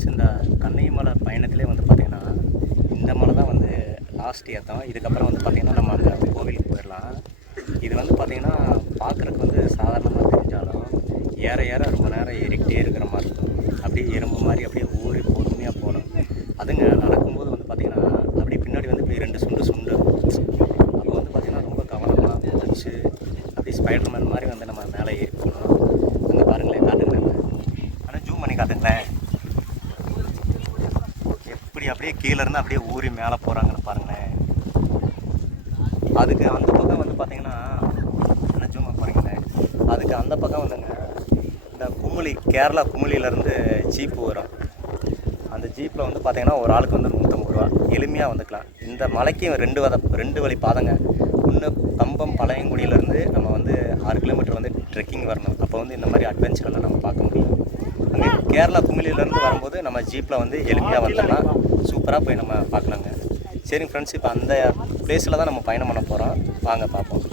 Friends, இந்த கன்னிமலை பயணத்திலே வந்து பார்த்திங்கன்னா இந்த மலை தான் வந்து லாஸ்ட் ஏற்றம். இதுக்கப்புறம் வந்து பார்த்திங்கன்னா நம்ம அந்த கோவிலுக்கு போயிடலாம். இது வந்து பார்த்திங்கன்னா பார்க்குறதுக்கு வந்து சாதாரணமாக தெரிஞ்சாலும் ஏற ஏற ரொம்ப நேரம் ஏறிக்கிட்டே இருக்கிற மாதிரி இருக்கும். அப்படியே எறும்பு மாதிரி அப்படியே ஊறி பொறுமையாக போகணும். அதுங்க நடக்கும்போது வந்து பார்த்திங்கன்னா அப்படியே பின்னாடி வந்து இப்படி 2 சுண்டு சுண்டு அப்போ வந்து பார்த்திங்கன்னா ரொம்ப கவனமாக பிடிச்சி அப்படியே ஸ்பைடர்மேன் மாதிரி வந்து நம்ம மேலே ஏறி போகணும். அங்கே பாருங்களேன், காட்டுங்களேன், ஆனால் ஜூம் பண்ணி காட்டுங்களேன். எப்படி அப்படியே கீழேருந்து அப்படியே ஊறி மேலே போகிறாங்கன்னு பாருங்களேன். அதுக்கு அந்த பக்கம் வந்து பார்த்திங்கன்னா என்ன ஜூம் போகிறீங்களே, அதுக்கு அந்த பக்கம் வந்துங்க இந்த குமுளி, கேரளா குமுளியிலேருந்து ஜீப்பு வரும். அந்த ஜீப்பில் வந்து பார்த்திங்கன்னா ஒரு ஆளுக்கு வந்து 150 ரூபா, எளிமையாக வந்துக்கலாம். இந்த மலைக்கு 2 வழி பாதைங்க. ஒன்று கம்பம் பழையங்குடியிலேருந்து நம்ம வந்து 6 கிலோமீட்டர் வந்து ட்ரெக்கிங் வரணும். அப்போ வந்து இந்த மாதிரி அட்வென்ச்சரெல்லாம் நம்ம பார்க்க முடியும். அங்கே கேரளா குமிளியிலேருந்து வரும்போது நம்ம ஜீப்பில் வந்து எளிமையாக வந்தோம்னா சூப்பராக போய் நம்ம பார்க்கலாங்க. சரிங்க ஃப்ரெண்ட்ஸ், இப்போ அந்த பிளேஸில் தான் நம்ம பயணம் பண்ண போகிறோம். வாங்க பார்ப்போம்.